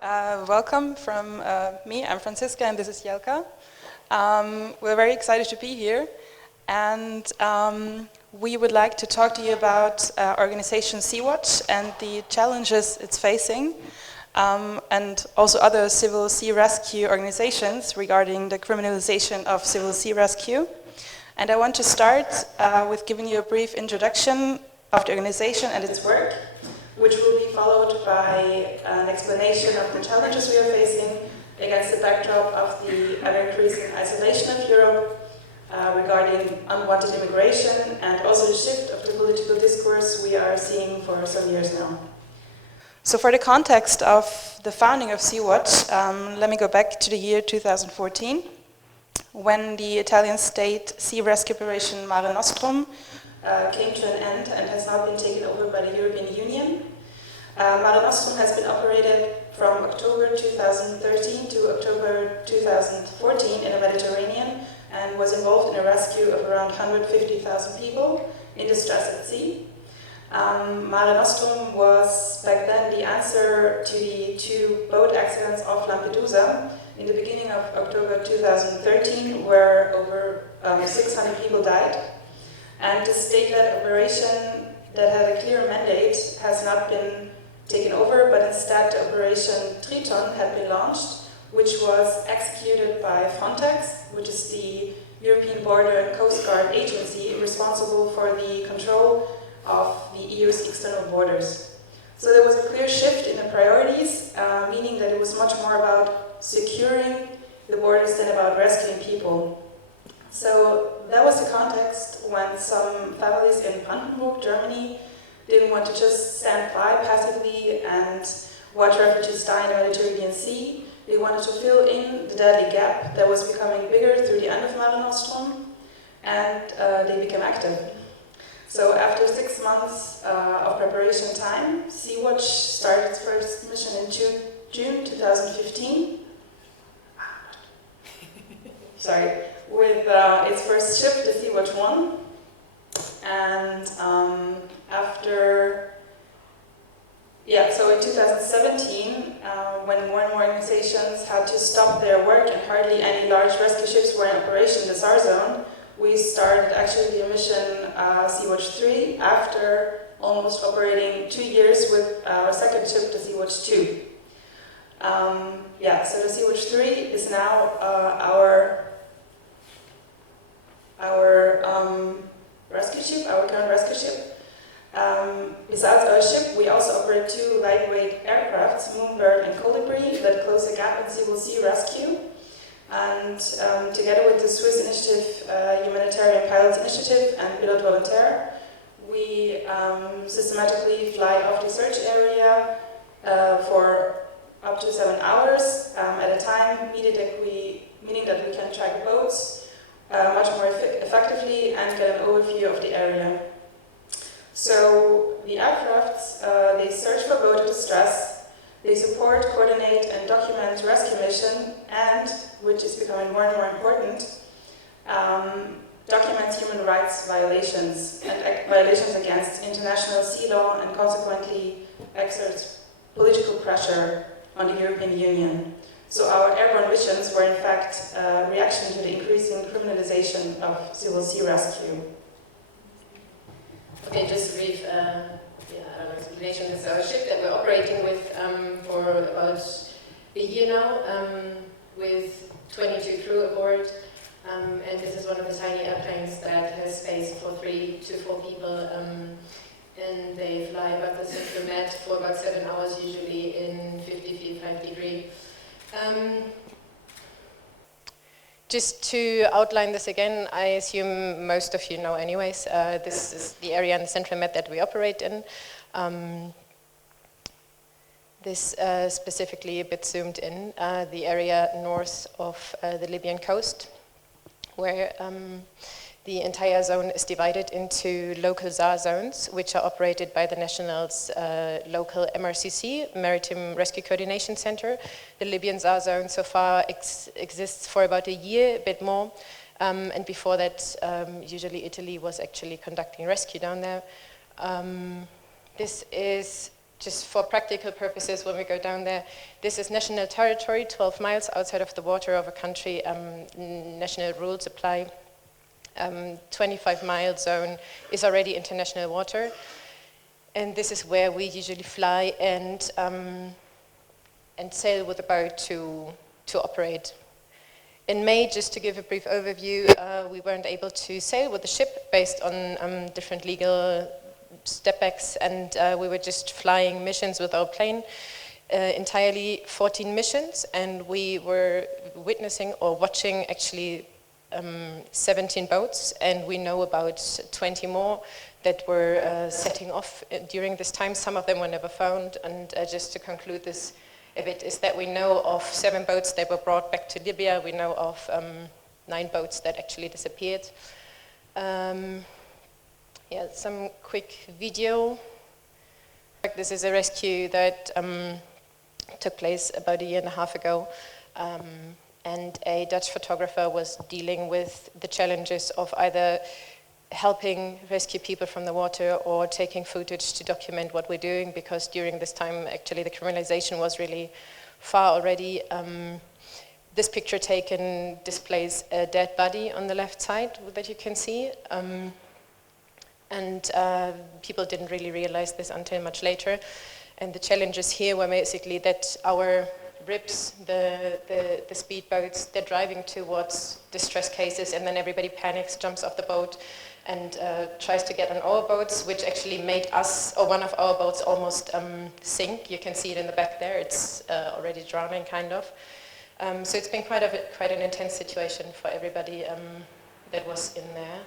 Welcome from me. I'm Franziska and this is Jelka. We're very excited to be here, and we would like to talk to you about organization Sea-Watch and the challenges it's facing, and also other civil sea rescue organizations regarding the criminalization of civil sea rescue. And I want to start with giving you a brief introduction of the organization and its work, which will be followed by an explanation of the challenges we are facing against the backdrop of the ever-increasing isolation of Europe regarding unwanted immigration and also the shift of the political discourse we are seeing for some years now. So for the context of the founding of Sea-Watch, let me go back to the year 2014, when the Italian state sea rescue operation Mare Nostrum came to an end and has now been taken over by the European Union. Mare Nostrum has been operated from October 2013 to October 2014 in the Mediterranean and was involved in a rescue of around 150,000 people in distress at sea. Mare Nostrum was back then the answer to the two boat accidents off Lampedusa in the beginning of October 2013, where over 600 people died. And the state-led operation that had a clear mandate has not been taken over, but instead the operation Triton had been launched, which was executed by Frontex, which is the European Border and Coast Guard agency responsible for the control of the EU's external borders. So there was a clear shift in the priorities, meaning that it was much more about securing the borders than about rescuing people. So that was the context when some families in Brandenburg, Germany, didn't want to just stand by passively and watch refugees die in the Mediterranean Sea. They wanted to fill in the deadly gap that was becoming bigger through the end of Mare Nostrum, and they became active. So after 6 months of preparation time, Sea-Watch started its first mission in June 2015. Sorry. With its first ship, the Sea-Watch 1, and so in 2017, when more and more organizations had to stop their work and hardly any large rescue ships were in operation in the SAR zone, we started actually the mission Sea-Watch 3 after almost operating 2 years with our second ship, the Sea-Watch 2. So the Sea-Watch 3 is now our rescue ship, our current rescue ship. Besides our ship, we also operate 2 lightweight aircrafts, Moonbird and Colibri, that close the gap in civil sea rescue. And together with the Swiss initiative, Humanitarian Pilots Initiative and Pilot Volontaire, we systematically fly off the search area for up to 7 hours at a time, meaning that we can track boats much more effectively and get an overview of the area. So the aircrafts, they search for boat distress, they support, coordinate and document rescue mission, and, which is becoming more and more important, documents human rights violations and violations against international sea law, and consequently exerts political pressure on the European Union. So our airborne missions were in fact a reaction to the increasing criminalization of civil sea rescue. Okay, just a brief explanation. It's our ship that we're operating with for about a year now, with 22 crew aboard, and this is one of the tiny airplanes that has space for 3 to 4 people, and they fly above the Central Med for about 7 hours, usually in 55 degrees. Just to outline this again, I assume most of you know anyways, this is the area in the Central Med that we operate in. This specifically a bit zoomed in, the area north of the Libyan coast, where the entire zone is divided into local SAR zones, which are operated by the National's local MRCC, Maritime Rescue Coordination Center. The Libyan SAR zone so far exists for about a year, a bit more, and before that, usually Italy was actually conducting rescue down there. This is just for practical purposes, when we go down there, this is national territory, 12 miles outside of the water of a country. National rules apply. 25-mile zone is already international water. And this is where we usually fly and sail with a boat to operate. In May, just to give a brief overview, we weren't able to sail with the ship based on different legal stepbacks, and we were just flying missions with our plane, entirely 14 missions, and we were witnessing or watching actually 17 boats, and we know about 20 more that were setting off during this time. Some of them were never found, and just to conclude this a bit, is that we know of 7 boats that were brought back to Libya. We know of 9 boats that actually disappeared. Yeah, some quick video. This is a rescue that took place about 1.5 years ago. And a Dutch photographer was dealing with the challenges of either helping rescue people from the water or taking footage to document what we're doing, because during this time, actually, the criminalization was really far already. This picture taken displays a dead body on the left side that you can see. And people didn't really realize this until much later. And the challenges here were basically that our RIPs, the speedboats, they're driving towards distress cases, and then everybody panics, jumps off the boat, and tries to get on our boats, which actually made us, or one of our boats, almost sink. You can see it in the back there. It's already drowning, kind of. So it's been quite an intense situation for everybody that was in there.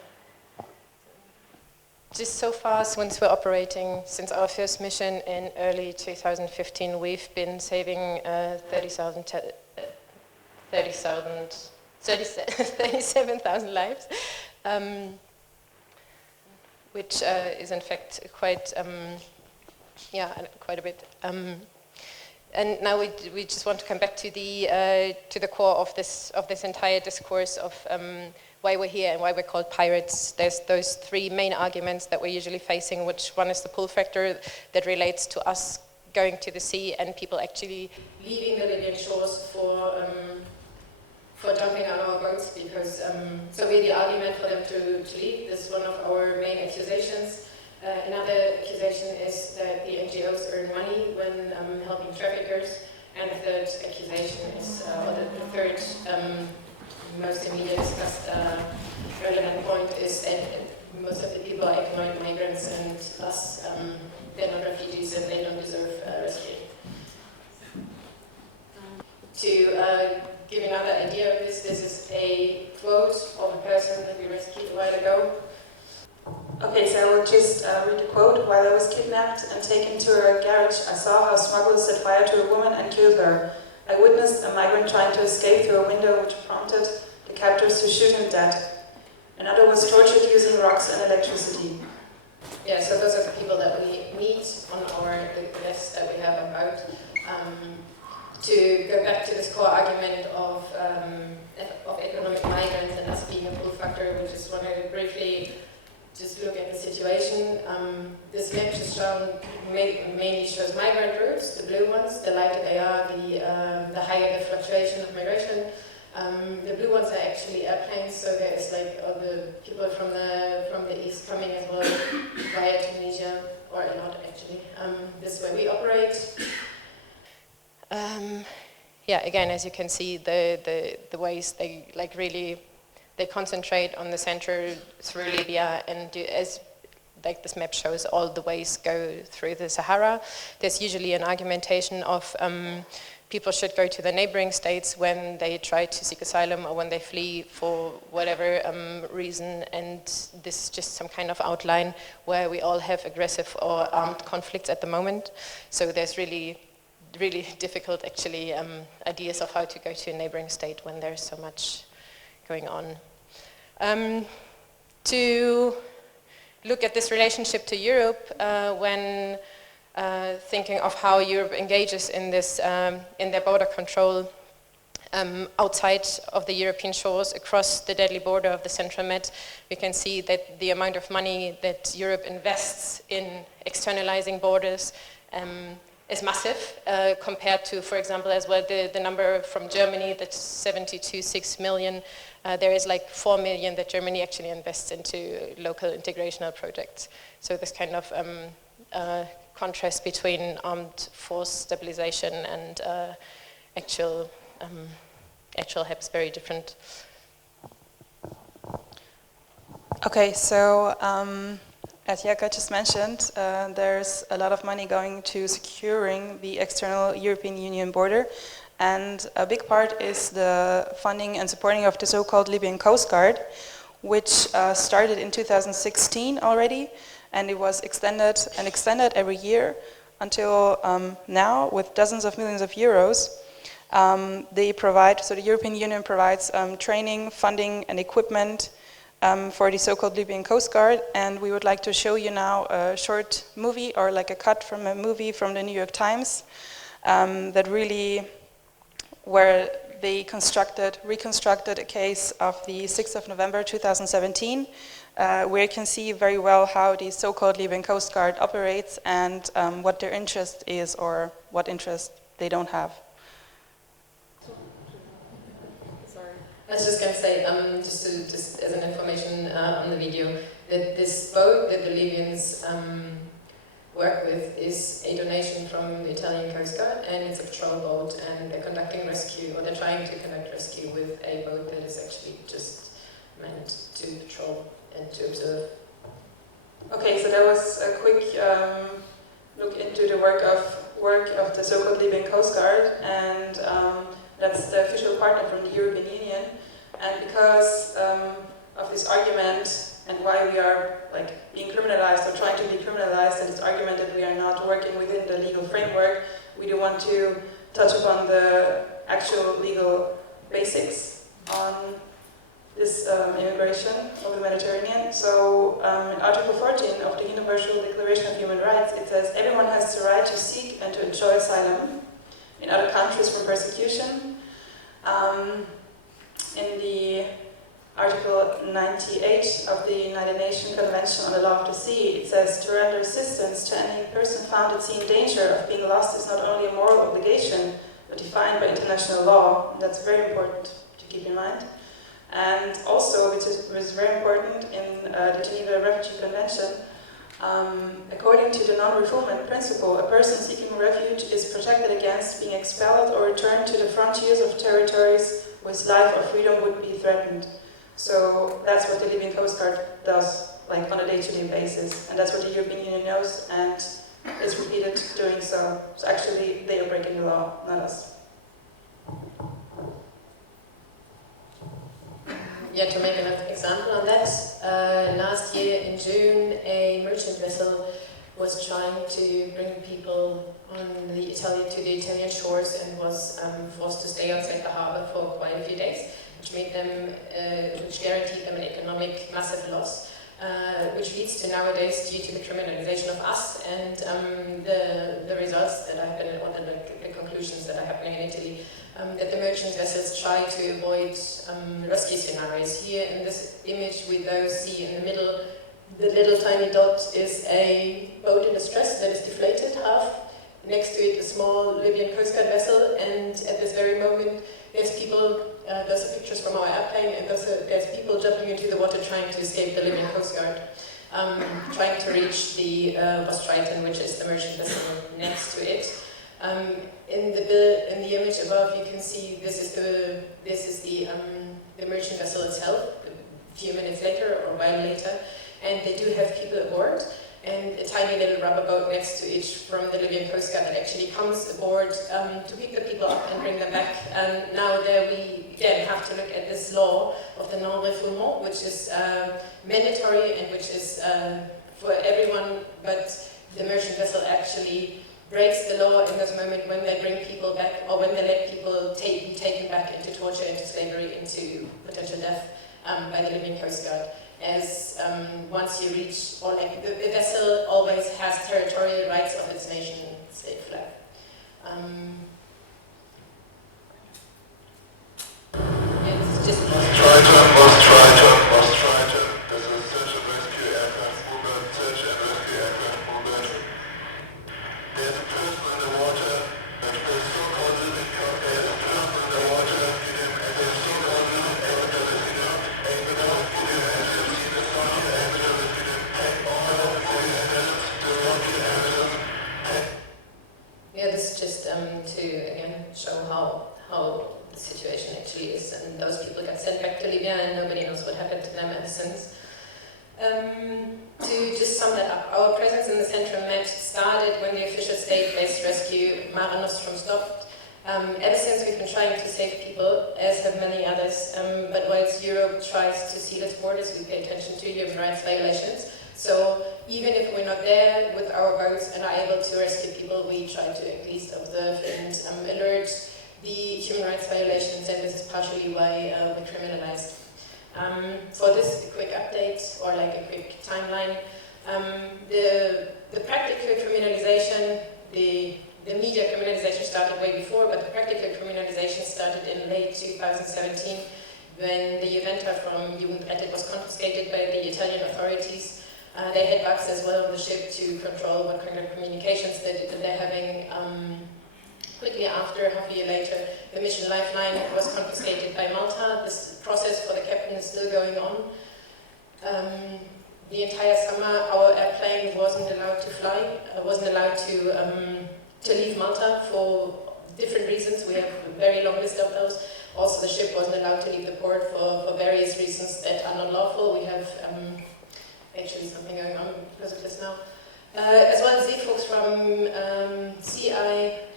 Just so far, since we're operating, since our first mission in early 2015, we've been saving 37,000 lives, which is in fact quite a bit. And now we just want to come back to the core of this entire discourse of why we're here and why we're called pirates. There's those 3 main arguments that we're usually facing, which one is the pull factor that relates to us going to the sea and people actually Leaving the Libyan shores for dumping on our boats, because so we're the argument for them to leave. This is one of our main accusations. Another accusation is that the NGOs earn money when helping traffickers, and the third accusation is, or the third most immediate discussed relevant point is that most of the people are economic migrants, and thus they're not refugees and they don't deserve rescue. To give another idea of this is a quote of a person that we rescued a while ago. Okay, so I will just read the quote. While I was kidnapped and taken to a garage, I saw how smugglers set fire to a woman and killed her. I witnessed a migrant trying to escape through a window, which prompted the captors to shoot him dead. Another was tortured using rocks and electricity. Yeah, so those are the people that we meet on the list that we have about. To go back to this core argument of economic migrants and us being a pull factor, we just want to briefly just look at the situation. This map just mainly shows migrant routes, the blue ones. The lighter they are, the higher the fluctuation of migration. The blue ones are actually airplanes, so there is like all the people from the east coming as well via Tunisia, or a lot actually. This is where we operate. Yeah, again, as you can see, the ways they concentrate on the center through Libya, and as like this map shows, all the ways go through the Sahara. There's usually an argumentation of people should go to the neighboring states when they try to seek asylum or when they flee for whatever reason, and this is just some kind of outline where we all have aggressive or armed conflicts at the moment. So there's really difficult actually ideas of how to go to a neighboring state when there's so much going on. To look at this relationship to Europe when thinking of how Europe engages in this in their border control outside of the European shores across the deadly border of the Central Med, we can see that the amount of money that Europe invests in externalizing borders is massive compared to, for example, as well, the number from Germany, that's 72.6 million. There is like 4 million that Germany actually invests into local integrational projects. So this kind of contrast between armed force stabilization and actual help is very different. Okay, so as Jelka just mentioned, there's a lot of money going to securing the external European Union border, and a big part is the funding and supporting of the so-called Libyan Coast Guard, which started in 2016 already, and it was extended every year until now with dozens of millions of euros. So the European Union provides training, funding, and equipment for the so-called Libyan Coast Guard, and we would like to show you now a short movie, or like a cut from a movie from the New York Times, that really, where they reconstructed a case of the 6th of November 2017, where you can see very well how the so-called Libyan Coast Guard operates and what their interest is, or what interest they don't have. I was just going to say, just as an information on the video, that this boat that the Libyans work with is a donation from the Italian Coast Guard, and it's a patrol boat, and they're conducting rescue, or they're trying to conduct rescue with a boat that is actually just meant to patrol and to observe. Okay, so that was a quick look into the work of the so-called Libyan Coast Guard, and that's the official partner from the European Union. And because of this argument and why we are being criminalized or trying to be criminalized, and this argument that we are not working within the legal framework, we do want to touch upon the actual legal basics on this immigration of the Mediterranean. So in Article 14 of the Universal Declaration of Human Rights, it says everyone has the right to seek and to enjoy asylum in other countries from persecution. In the Article 98 of the United Nations Convention on the Law of the Sea, it says to render assistance to any person found at sea in danger of being lost is not only a moral obligation, but defined by international law. That's very important to keep in mind. And also, which is very important in the Geneva Refugee Convention, according to the non-refoulement principle, a person seeking refuge is protected against being expelled or returned to the frontiers of territories where his life or freedom would be threatened. So that's what the Libyan Coast Guard does, on a day-to-day basis, and that's what the European Union knows and is repeated doing so. So actually, they are breaking the law, not us. Yeah, to make an example on that, last year in June, a merchant vessel was trying to bring people to the Italian shores and was forced to stay outside the harbour for quite a few days, which guaranteed them an economic massive loss, which leads to nowadays, due to the criminalization of us and the results that are happening, or the conclusions that are happening in Italy, that the merchant vessels try to avoid rescue scenarios. Here in this image we see in the middle, the little tiny dot is a boat in distress that is deflated half. Next to it a small Libyan Coast Guard vessel, and at this very moment there's people, those are pictures from our airplane, and there's people jumping into the water trying to escape the Libyan Coast Guard, trying to reach the Boss Triton, which is the merchant vessel next to it. In the image above, you can see this is the merchant vessel itself. A few minutes later or a while later, and they do have people aboard, and a tiny little rubber boat next to each from the Libyan Coast Guard that actually comes aboard to pick the people up and bring them back. And now there we again have to look at this law of the non-refoulement, which is mandatory and which is for everyone, but the merchant vessel actually breaks the law in this moment when they bring people back, or when they let people be taken back into torture, into slavery, into potential death by the Libyan Coast Guard. As once you reach, or the vessel always has territorial rights of its nation state flag. Yeah, this is just Boss Triton. This is search and rescue aircraft movement, search and rescue aircraft movement. There's a again show how the situation actually is, and those people got sent back to Libya and nobody knows what happened to them ever since. To just sum that up, our presence in the Central Med started when the official state-based rescue Mare Nostrum stopped. Ever since we've been trying to save people, as have many others, but whilst Europe tries to seal its borders, we pay attention to human rights violations. So even if we're not there with our boats and are able to rescue people, we try to at least observe and alert the human rights violations, and this is partially why we're criminalized. For this, a quick update, or like a quick timeline. The practical criminalization, the media criminalization started way before, but the practical criminalization started in late 2017 when the Juventa from Jugendrettet was confiscated by the Italian authorities. They had bugs as well on the ship to control what kind of communications they're having. Quickly after, half a year later, the Mission Lifeline was confiscated by Malta. This process for the captain is still going on. The entire summer, our airplane wasn't allowed to fly, wasn't allowed to leave Malta for different reasons. We have a very long list of those. Also, the ship wasn't allowed to leave the port for various reasons that are not lawful. We have actually something going on because of this now. As well as Seafolks from CI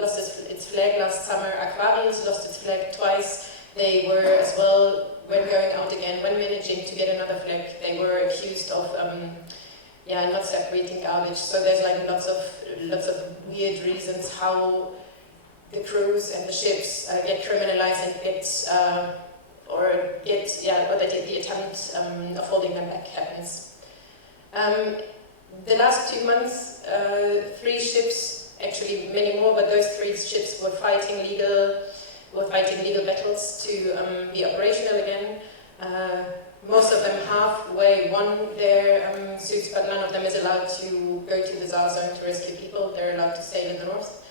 lost its flag last summer. Aquarius lost its flag twice. They were as well, when going out again, when managing to get another flag, they were accused of not separating garbage. So there's like lots of weird reasons how the crews and the ships get criminalized and the attempt of holding them back happens. The last 2 months, 3 ships, actually many more, but those 3 ships were fighting legal battles to be operational again. Most of them halfway won their suits, but none of them is allowed to go to the Tsar zone to rescue people. They're allowed to stay in the north.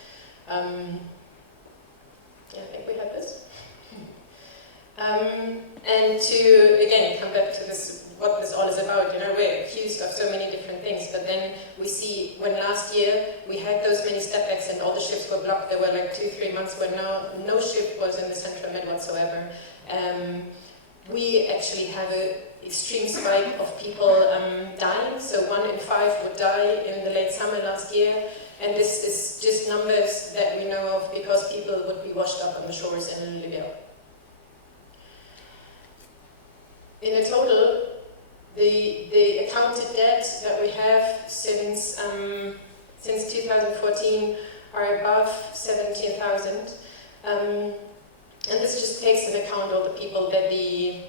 I think we have this. And to, again, come back to this, what this all is about, we're accused of so many different things, but then we see when last year we had those many stepbacks and all the ships were blocked, there were like 2-3 months where no ship was in the Central Med whatsoever. We actually have an extreme spike of people dying, so 1 in 5 would die in the late summer last year, and this is just numbers that we know of because people would be washed up on the shores in Libya. In a total, the accounted debt that we have since 2014 are above 17,000. And this just takes into account all the people that the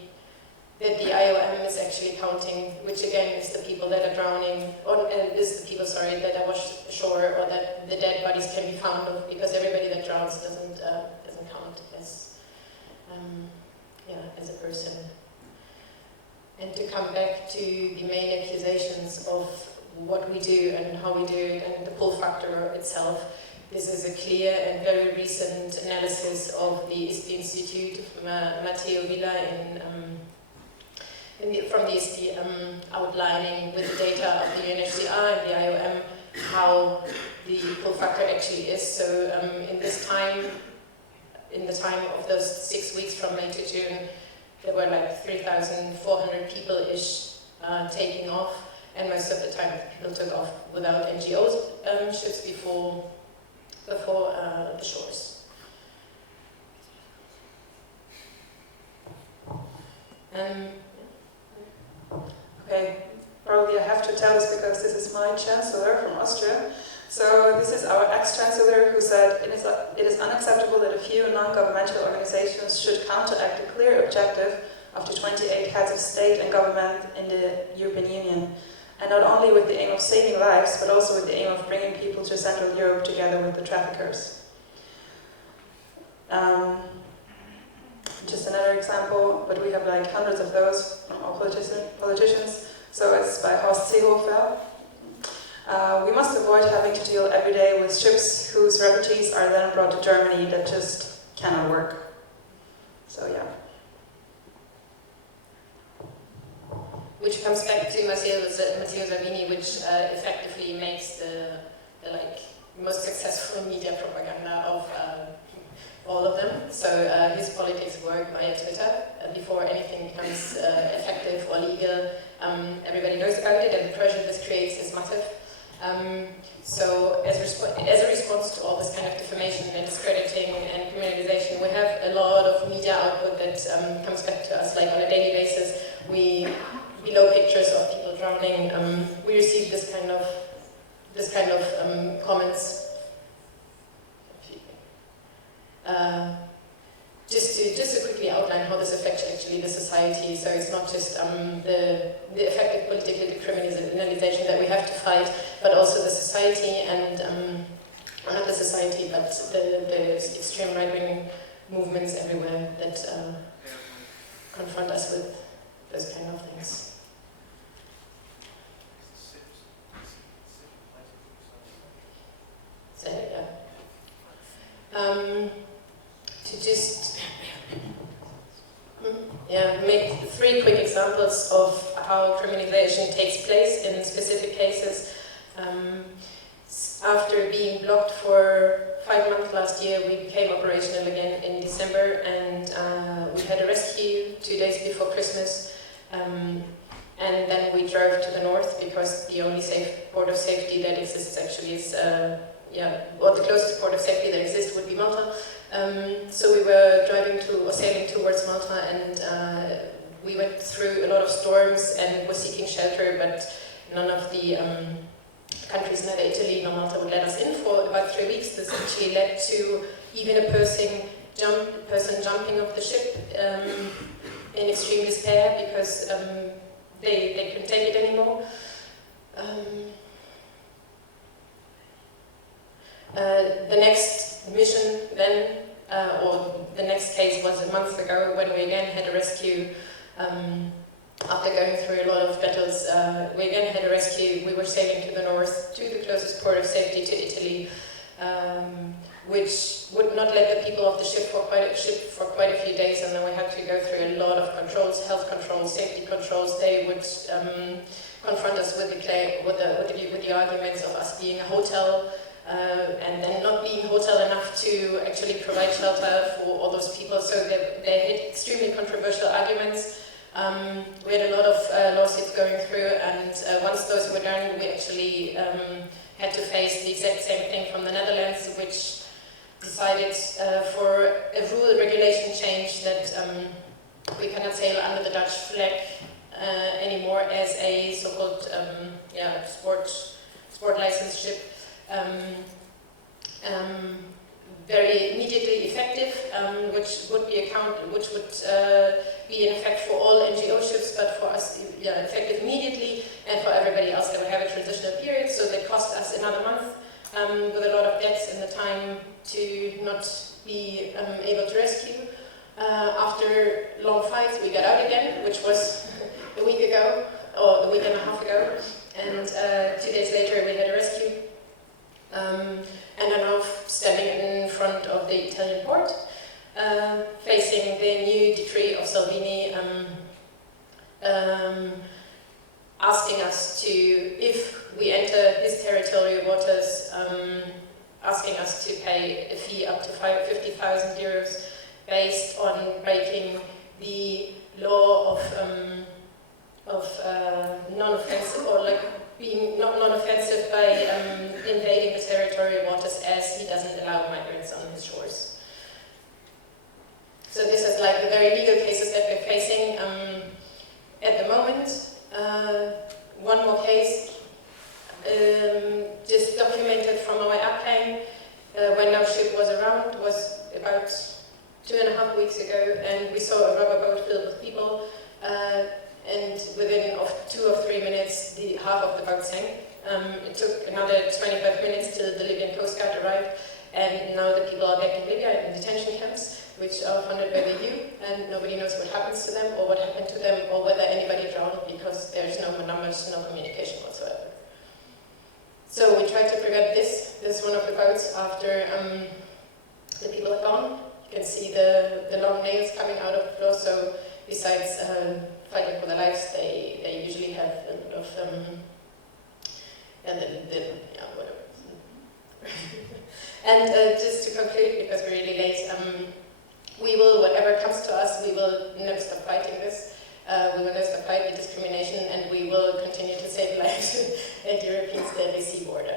IOM is actually counting, which again is the people that are drowning, is the people, that are washed ashore, or that the dead bodies can be found of, because everybody that drowns doesn't count as a person. And to come back to the main accusations of what we do and how we do it and the pull factor itself, this is a clear and very recent analysis of the ISPI Institute, Matteo Villa from the ISPI, outlining with the data of the UNHCR and the IOM how the pull factor actually is. So in the time of those 6 weeks from May to June, there were like 3,400 people-ish taking off, and most of the time people took off without NGOs ships before the shores. Okay, probably I have to tell this because this is my chancellor from Austria. So this is our ex-chancellor who said, it is unacceptable that a few non-governmental organizations should counteract the clear objective of the 28 heads of state and government in the European Union. And not only with the aim of saving lives, but also with the aim of bringing people to Central Europe together with the traffickers. Just another example, but we have like hundreds of those from our politicians. So it's by Horst Seehofer. We must avoid having to deal every day with ships whose refugees are then brought to Germany that just cannot work. So yeah. Which comes back to Matteo Salvini, which effectively makes most successful media propaganda of all of them. So his politics work via Twitter. Before anything becomes effective or legal, everybody knows about it, and the pressure this creates is massive. So as a response to all this kind of defamation and discrediting and criminalization, we have a lot of media output that comes back to us, like on a daily basis. Below pictures of people drowning, we receive this kind of comments. Just to quickly outline how this affects actually the society. So it's not just the effective political decriminalization that we have to fight, but also the society and not the society, but the extreme right-wing movements everywhere that confront us with those kind of things. So to just make 3 quick examples of how criminalization takes place in specific cases. After being blocked for 5 months last year, we became operational again in December, and we had a rescue 2 days before Christmas. And then we drove to the north because the only port of safety that exists actually is, the closest port of safety that exists would be Malta. So we were sailing towards Malta, and we went through a lot of storms and were seeking shelter, but none of the countries, neither Italy nor Malta, would let us in for about 3 weeks. This actually led to even a person jumping off the ship in extreme despair because they couldn't take it anymore. The next mission then, or the next case was a month ago when we again had a rescue. After going through a lot of battles, we again had a rescue. We were sailing to the north, to the closest port of safety, to Italy, which would not let the people off the ship for quite a few days, and then we had to go through a lot of controls, health controls, safety controls. They would confront us with the arguments of us being a hotel, and then not being hotel enough to actually provide shelter for all those people. So they had extremely controversial arguments. We had a lot of lawsuits going through, and once those were done, we actually had to face the exact same thing from the Netherlands, which decided for a rule regulation change that we cannot sail under the Dutch flag anymore as a so-called sport license ship. Very immediately effective, which would be in effect for all NGO ships, but for us, effective immediately, and for everybody else that would have a transitional period. So that cost us another month with a lot of debts and the time to not be able to rescue. After long fights, we got out again, which was a week ago, or a week and a half ago, and 2 days later we had a rescue. And are now standing in front of the Italian port, facing the new decree of Salvini, asking us to, if we enter his territorial waters, asking us to pay a fee up to 50,000 euros based on breaking the law of non-offensive, or like being non-offensive by invading the territorial waters, as he doesn't allow migrants on his shores. So this is like the very legal cases that we're facing at the moment. One more case, just documented from our airplane when no ship was around, was about 2.5 weeks ago, and we saw a rubber boat filled with people. And within 2 or 3 minutes, half of the boat sank. It took another 25 minutes till the Libyan Coast Guard arrived, and now the people are back in Libya in detention camps, which are funded by the EU, and nobody knows what happens to them, or what happened to them, or whether anybody drowned, because there's no numbers, no communication whatsoever. So we tried to prevent this. This is one of the boats after the people are gone. You can see the long nails coming out of the floor, so besides fighting for their lives, they usually have a lot of whatever. And just to conclude, because we're really late, we will, whatever comes to us, we will never stop fighting this. We will never stop fighting discrimination, and we will continue to save lives at Europe's deadly sea border.